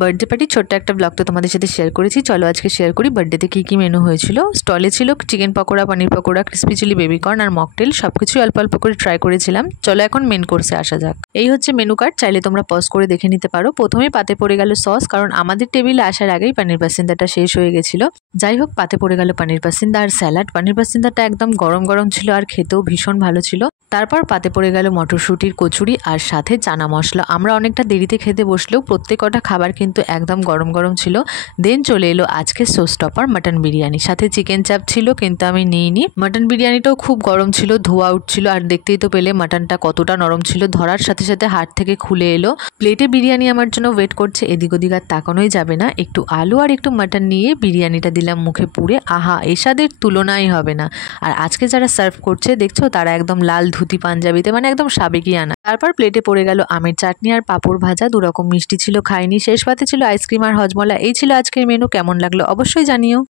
Birthday পার্টির ছোট্ট একটা ব্লগ তো তোমাদের সাথে শেয়ার করেছি। চলো আজকে শেয়ার করি বার্থডেতে কী কী মেনু হয়েছিল। স্টলে ছিল চিকেন পকোড়া, পানির পকোড়া, ক্রিসপি চিলি বেবিকর্ন আর মকটেল, সবকিছুই অল্প অল্প করে ট্রাই করেছিলাম। চলো এখন মেন কোর্সে আসা যাক। এই হচ্ছে মেনু কার্ড, চাইলে তোমরা পজ করে দেখে নিতে পারো। প্রথমেই পাতে পড়ে গেল সস, কারণ আমাদের টেবিলে আসার আগেই পানির পাসিন্দাটা শেষ হয়ে গেছিল। যাই হোক, পাতে পড়ে গেল পানির পাসিন্দা আর স্যালাড। পানির পাসিন্দাটা একদম গরম গরম ছিল আর খেতেও ভীষণ ভালো ছিল। তারপর পাতে পড়ে গেল মটরশুঁটির কচুরি আর সাথে চানা মশলা। আমরা অনেকটা দেরিতে খেতে বসলেও প্রত্যেকটা খাবার কিন্তু একদম গরম গরম ছিল। দেন চলে এলো আজকে শো স্টপার মাটন বিরিয়ানি, সাথে চিকেন চাপ ছিল কিন্তু আমি নিইনি। মাটন বিরিয়ানিটাও খুব গরম ছিল, ধোয়া উঠছিল, আর দেখতেই তো পেলে মাটনটা কতটা নরম ছিল। ধরার সাথে সাথে হাত থেকে খুলে এলো। প্লেটে বিরিয়ানি আমার জন্য ওয়েট করছে, এদিক ওদিক আর তাকানোই যাবে না। একটু আলু আর একটু মাটন নিয়ে বিরিয়ানিটা দিলাম মুখে পুড়ে। আহা, এর স্বাদের তুলনাই হবে না। আর আজকে যারা সার্ভ করছে দেখছো, তারা একদম লাল ধুতি পাঞ্জাবিতে, মানে একদম সাবেকিয়ানা। তারপর প্লেটে পড়ে গেল আমের চাটনি আর পাঁপড় ভাজা, দুরকম মিষ্টি ছিল খাইনি। শেষ পাতে ছিল আইসক্রিম আর হজমলা। এই ছিল আজকের মেনু। কেমন লাগলো অবশ্যই জানিও।